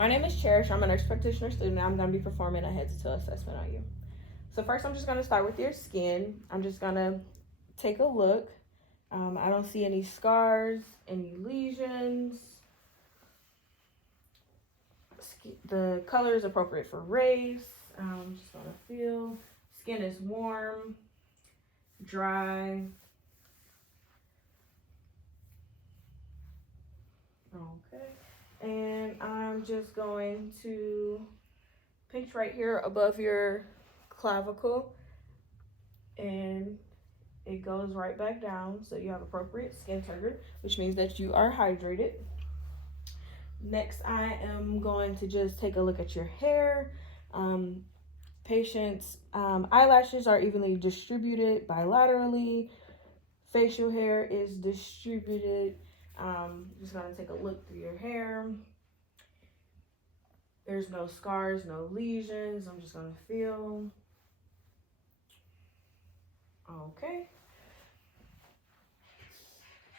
My name is Cherish. I'm a nurse practitioner student. I'm going to be performing a head to toe assessment on you. So first, I'm just going to start with your skin. I'm just going to take a look. I don't see any scars, any lesions. The color is appropriate for race. I'm just going to feel. Skin is warm, dry. Okay. And I'm just going to pinch right here above your clavicle, and it goes right back down, so you have appropriate skin turgor, which means that you are hydrated. Next, I am going to just take a look at your hair. Patient's eyelashes are evenly distributed bilaterally. Facial hair is distributed. Just gonna take a look through your hair. There's no scars, no lesions. I'm just gonna feel. Okay.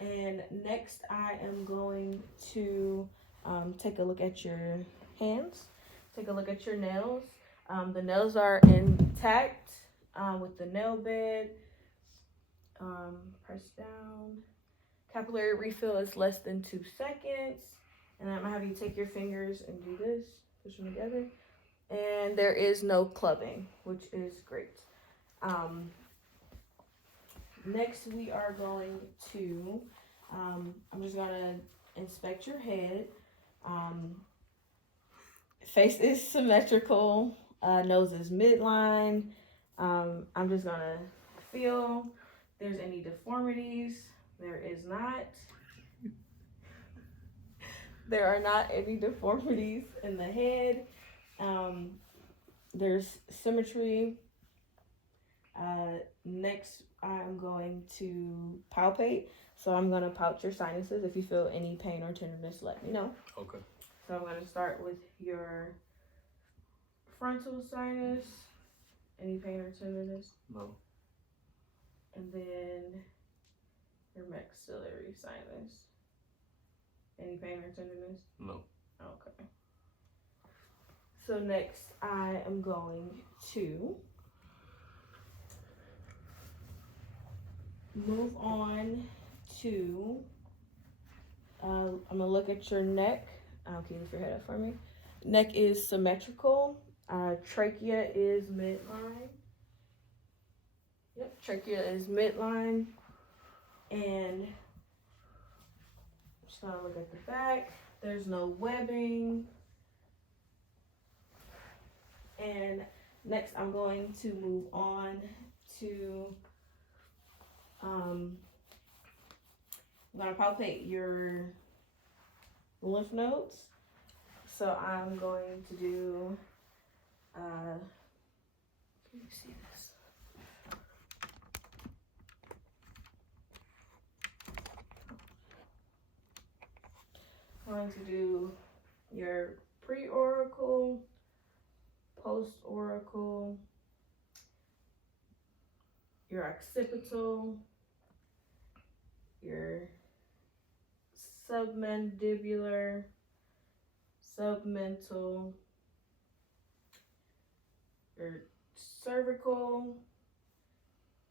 And next, I am going to take a look at your hands. Take a look at your nails. The nails are intact with the nail bed. Press down. Capillary refill is less than 2 seconds. And I'm gonna have you take your fingers and do this, push them together. And there is no clubbing, which is great. Next, we are going to, I'm just gonna inspect your head. Face is symmetrical, nose is midline. I'm just gonna feel if there's any deformities. There is not. There are not any deformities in the head. There's symmetry. Next, I'm going to palpate. So I'm going to pouch your sinuses. If you feel any pain or tenderness, let me know. Okay. So I'm going to start with your frontal sinus. Any pain or tenderness? No. And then your maxillary sinus. Any pain or tenderness? No. Okay. So next, I am going to move on to, I'm gonna look at your neck. Can you lift your head up for me? Neck is symmetrical. Trachea is midline. Yep, trachea is midline. And just gonna look at the back. There's no webbing. And next, I'm going to move on to, I'm gonna palpate your lymph nodes. So I'm going to do, can you see this? I'm going to do your pre-auricle, post-auricle, your occipital, your submandibular, submental, your cervical,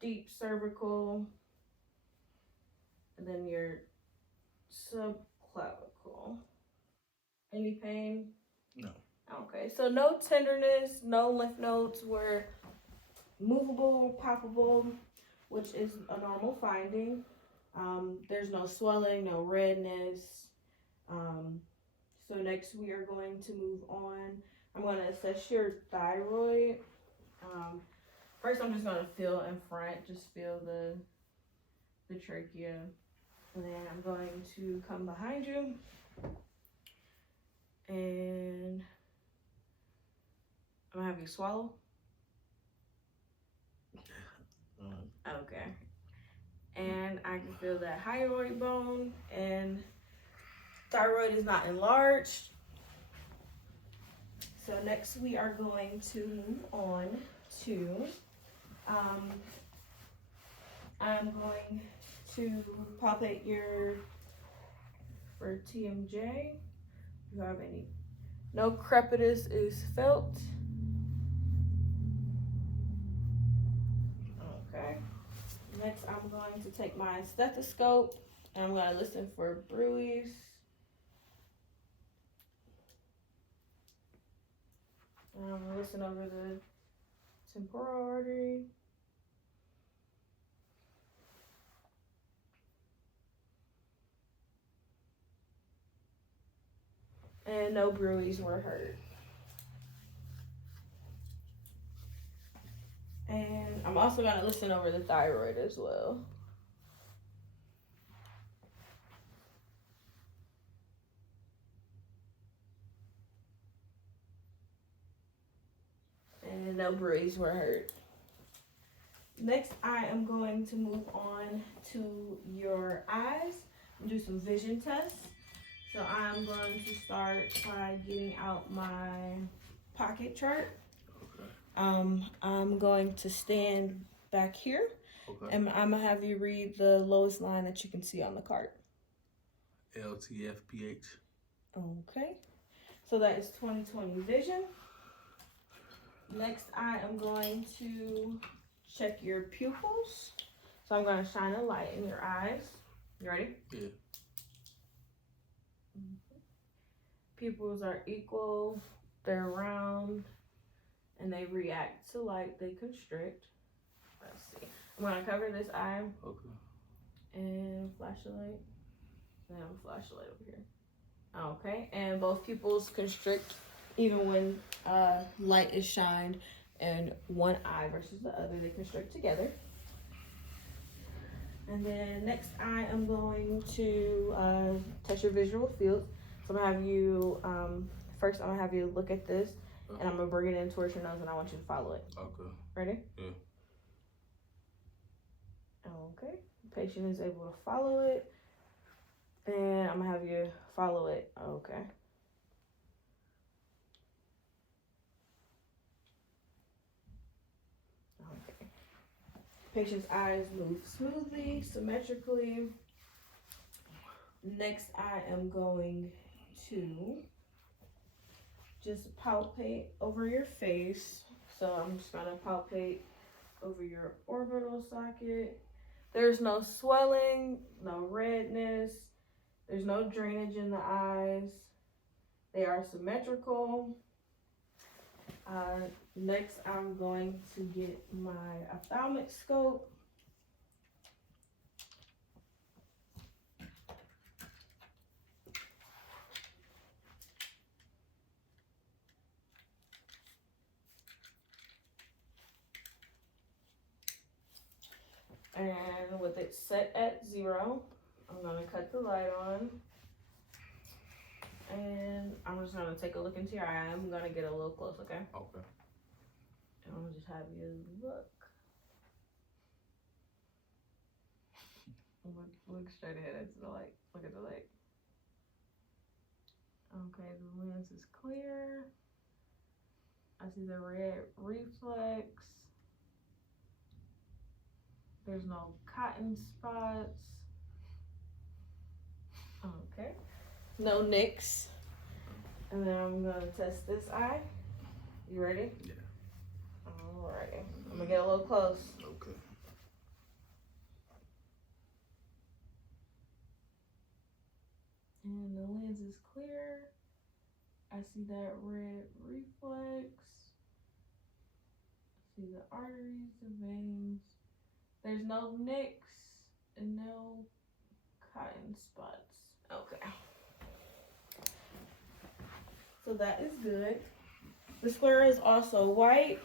deep cervical, and then your subclavicle. Any pain? No. Okay, so no tenderness, no lymph nodes were movable, palpable, which is a normal finding. There's no swelling, no redness. So next we are going to move on. I'm going to assess your thyroid. First, I'm just going to feel in front, just feel the trachea. And then I'm going to come behind you. And I'm going to have you swallow. Okay. And I can feel that hyoid bone, and thyroid is not enlarged. So next we are going to move on to, I'm going to palpate your, for TMJ, if you have any No crepitus is felt. Okay. Next, I'm going to take my stethoscope and I'm going to listen for bruise. I'm going to listen over the temporal artery. And no bruise were heard. And I'm also going to listen over the thyroid as well. And no bruise were heard. Next, I am going to move on to your eyes and do some vision tests. So I'm going to start by getting out my pocket chart. Okay. I'm going to stand back here. Okay. And I'm gonna have you read the lowest line that you can see on the card. LTFPH. Okay. So that is 20/20 vision. Next, I am going to check your pupils. So I'm going to shine a light in your eyes. You ready? Yeah. Pupils are equal, they're round, and they react to light, they constrict. Let's see. I'm going to cover this eye. Okay. And flash the light. And I'm flash the light over here. Okay. And both pupils constrict even when light is shined in one eye versus the other. They constrict together. And then next I am going to test your visual field. So I'm gonna have you, first I'm gonna have you look at this and I'm gonna bring it in towards your nose and I want you to follow it. Okay. Ready? Yeah. Okay. The patient is able to follow it. And I'm gonna have you follow it. Okay. Okay. Patient's eyes move smoothly, symmetrically. Next, I am going to just palpate over your face. So I'm just gonna palpate over your orbital socket. There's no swelling, no redness. There's no drainage in the eyes. They are symmetrical. Next, I'm going to get my ophthalmic scope. And with it set at 0, I'm gonna cut the light on. And I'm just gonna take a look into your eye. I'm gonna get a little close, okay? Okay. And I'm gonna just have you look. Look straight ahead into the light. Look at the light. Okay, the lens is clear. I see the red reflex. There's no cotton spots. Okay. No nicks. And then I'm gonna test this eye. You ready? Yeah. Alrighty. I'm gonna get a little close. Okay. And the lens is clear. I see that red reflex. I see the arteries, the veins. There's no nicks and no cotton spots. Okay. So that is good. The sclera is also white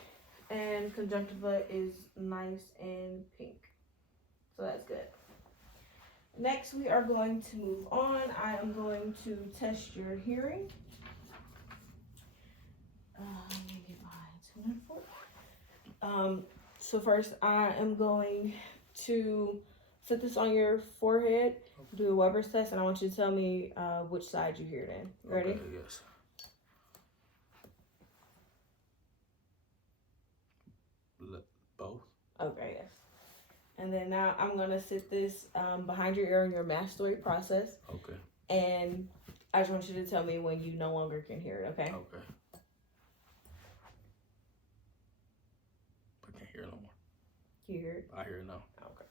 and conjunctiva is nice and pink. So that's good. Next, we are going to move on. I am going to test your hearing. Let me get my 2 and 4. So first, I am going to set this on your forehead, do a Weber's test, and I want you to tell me which side you hear it in. You ready? Okay, yes. Both. Okay, yes. And then now I'm gonna sit this behind your ear in your mastoid process. Okay. And I just want you to tell me when you no longer can hear it, okay? Okay. I can't hear it no more. You hear it? I hear it now. Okay.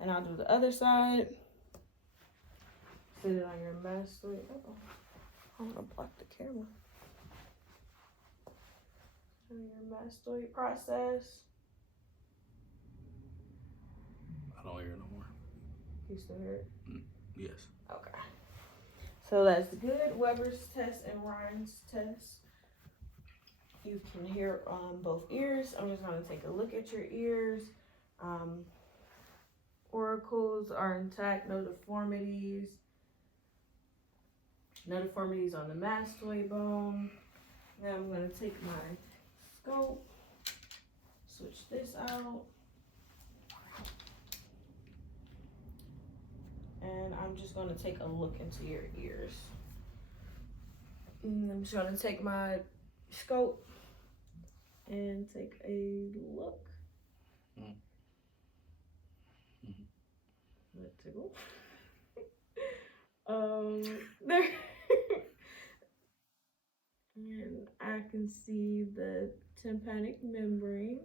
And I'll do the other side. Sit it on your mastoid. Uh-oh. I want to block the camera. Do your mastoid process. I don't hear it no more. You still hear it? Yes. Okay. So that's good. Weber's test and Ryan's test. You can hear on both ears. I'm just going to take a look at your ears. Oracles are intact. No deformities. No deformities on the mastoid bone. Now I'm going to take my scope. Switch this out. And I'm just going to take a look into your ears. And I'm just going to take my scope and take a look. That tickle. There. And I can see the tympanic membrane.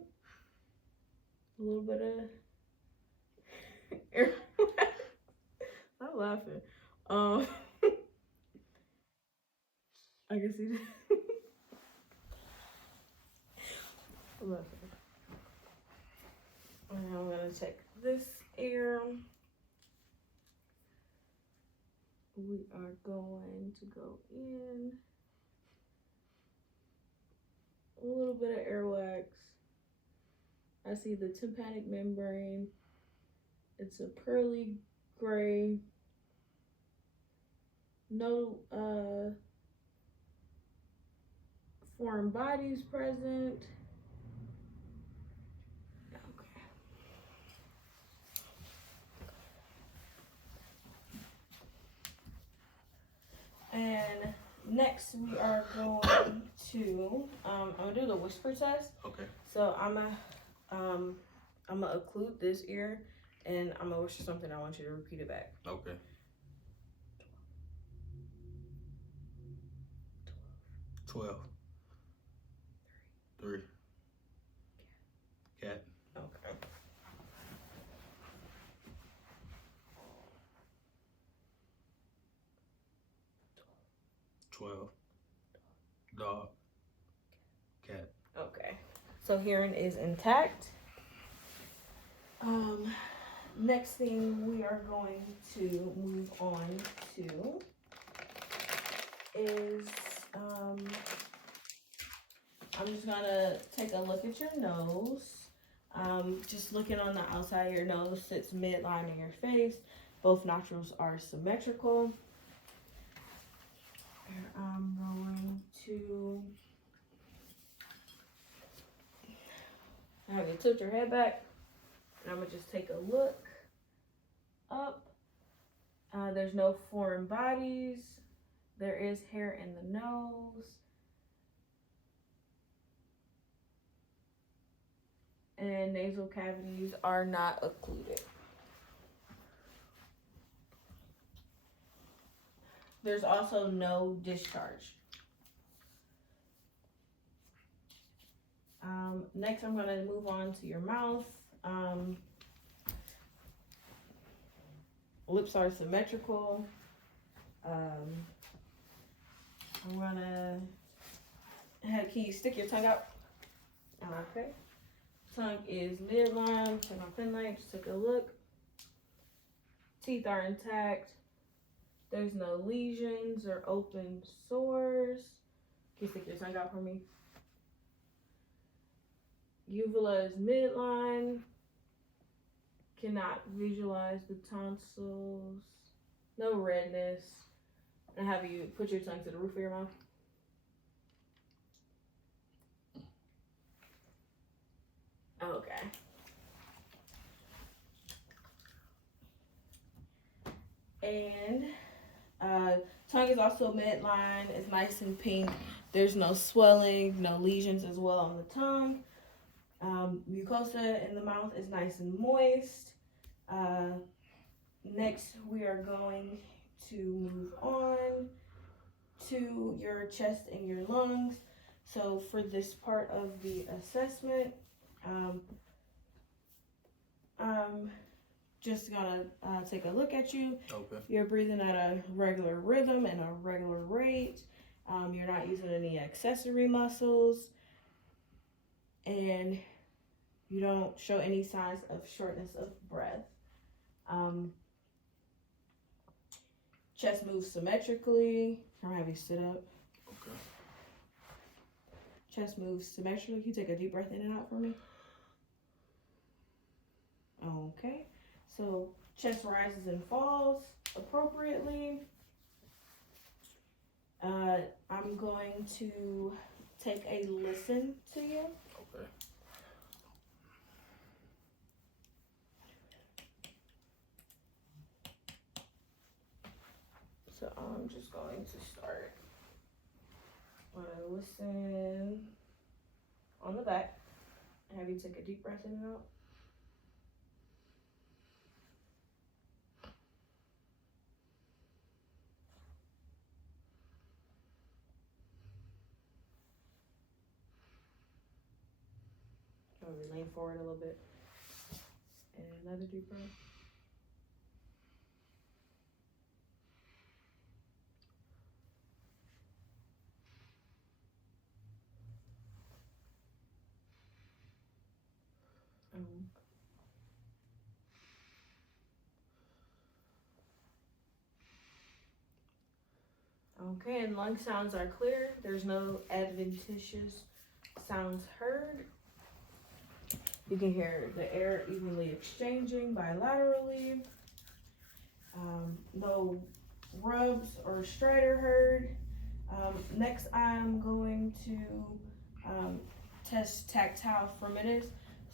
A little bit of air. Stop laughing. I can see that. I'm laughing. And I'm gonna check this ear. We are going to go in. A little bit of airwax. I see the tympanic membrane. It's a pearly gray. No foreign bodies present. Okay. And next we are going to I'm gonna do the whisper test. Okay. So I'm gonna occlude this ear and I'm gonna whisper something. I want you to repeat it back. Okay. 12. 3. Cat. Okay. 12. Dog. Cat. Okay. So hearing is intact. Next thing we are going to move on to is I'm just gonna take a look at your nose. Just looking on the outside of your nose, sits midline in your face. Both nostrils are symmetrical. And I'm going to have you tilt your head back. And I'm gonna just take a look up. There's no foreign bodies. There is hair in the nose. And nasal cavities are not occluded. There's also no discharge. Next, I'm going to move on to your mouth. Lips are symmetrical. I'm gonna can you stick your tongue out? Okay. Tongue is midline. Turn on pen light. Just take a look. Teeth are intact. There's no lesions or open sores. Can you stick your tongue out for me? Uvula is midline. Cannot visualize the tonsils. No redness. And have you put your tongue to the roof of your mouth? Okay. And tongue is also midline. It's nice and pink. There's no swelling, no lesions as well on the tongue. Mucosa in the mouth is nice and moist. Next, we are going to move on to your chest and your lungs. So for this part of the assessment, I'm just gonna take a look at you. Okay. You're breathing at a regular rhythm and a regular rate. You're not using any accessory muscles, and you don't show any signs of shortness of breath. Chest moves symmetrically. I'm gonna have you sit up. Okay. Chest moves symmetrically. Can you take a deep breath in and out for me? Okay. So chest rises and falls appropriately. I'm going to take a listen to you. Okay. So I'm just going to start. I'm gonna listen on the back. Have you take a deep breath in and out. I'm gonna lean forward a little bit. And another deep breath. Okay, and lung sounds are clear. There's no adventitious sounds heard. You can hear the air evenly exchanging bilaterally. No rubs or stridor heard. Next, I'm going to test tactile fermitus.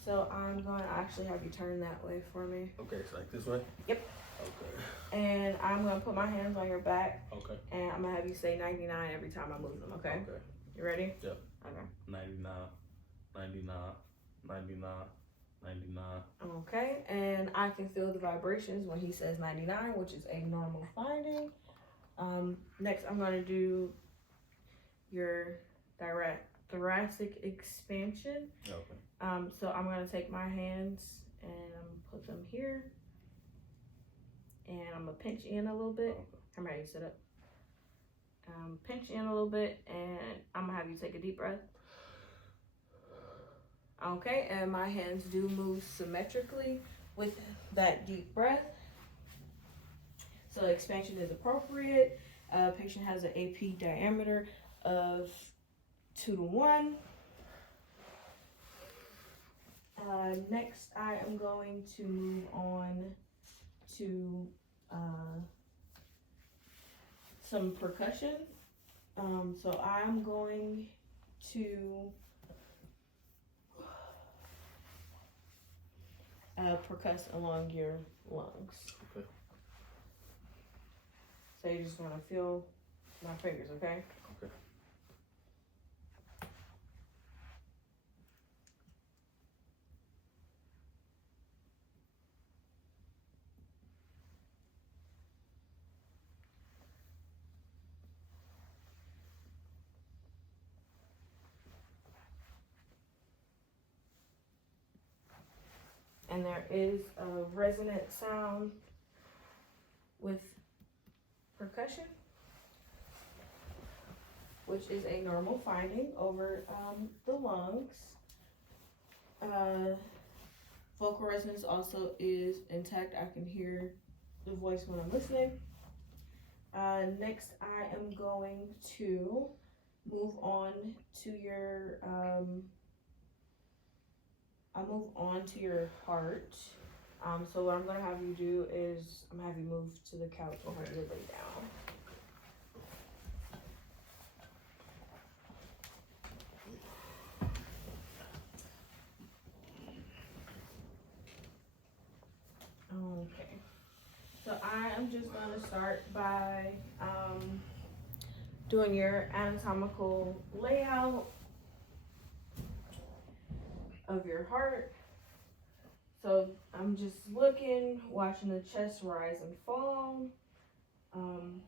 So I'm going to actually have you turn that way for me. Okay, it's like this way? Yep. Okay. And I'm going to put my hands on your back. Okay. And I'm going to have you say 99 every time I move them, okay? Okay. You ready? Yep. Okay. 99, 99, 99, 99. Okay, and I can feel the vibrations when he says 99, which is a normal finding. Next, I'm going to do your thoracic expansion. Okay. So I'm going to take my hands and I'm going to put them here. And I'm going to pinch in a little bit. Okay. I'm ready to sit up. Pinch in a little bit, and I'm going to have you take a deep breath. Okay, and my hands do move symmetrically with that deep breath. So expansion is appropriate. Patient has an AP diameter of 2 to 1. Next, I am going to move on to some percussion. So I'm going to percuss along your lungs. Okay. So you just want to feel my fingers, okay? Okay. And there is a resonant sound with percussion, which is a normal finding over the lungs. Vocal resonance also is intact. I can hear the voice when I'm listening. Next, I am going to move on to your heart. So what I'm gonna have you do is I'm gonna have you move to the couch and have you lay down. Okay. So I am just gonna start by doing your anatomical layout of your heart. So I'm just looking, watching the chest rise and fall. I'm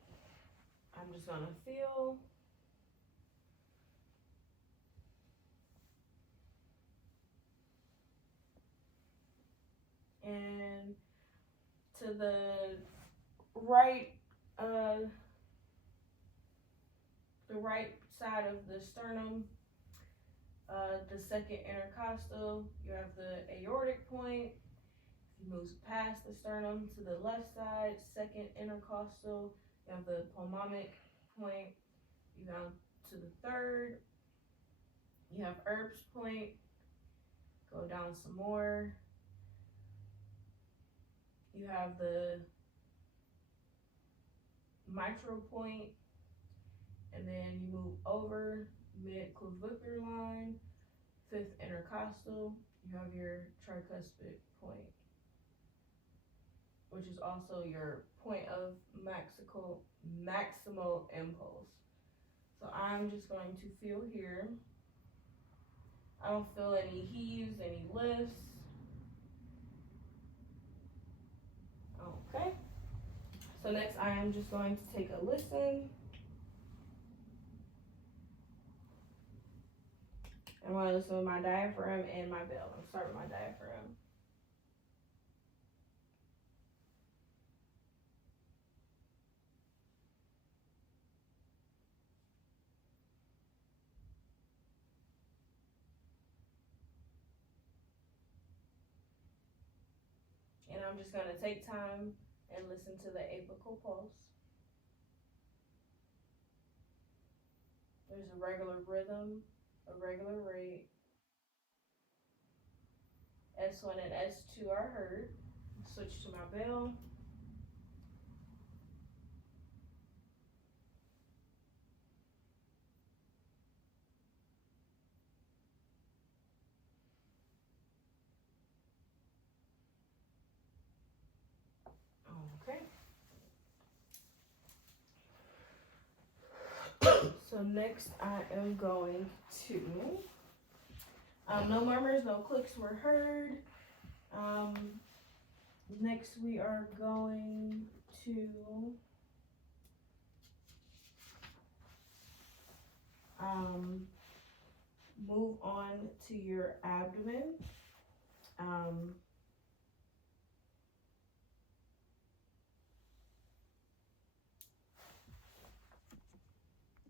just gonna feel. And to the right, the right side of the sternum, the second intercostal, you have the aortic point. If you move past the sternum to the left side, second intercostal, you have the pulmonic point. You go to the third, you have Erb's point. Go down some more. You have the mitral point, and then you move over mid clavicular line, fifth intercostal. You have your tricuspid point, which is also your point of maximal impulse. So I'm just going to feel here. I don't feel any heaves, any lifts. Okay. So next I am just going to take a listen. I'm going to listen with my diaphragm and my bell. I'll start with my diaphragm. And I'm just going to take time and listen to the apical pulse. There's a regular rhythm, a regular rate. S1 and S2 are heard. Switch to my bell. Okay. So next I am going to, no murmurs, no clicks were heard. Next we are going to move on to your abdomen.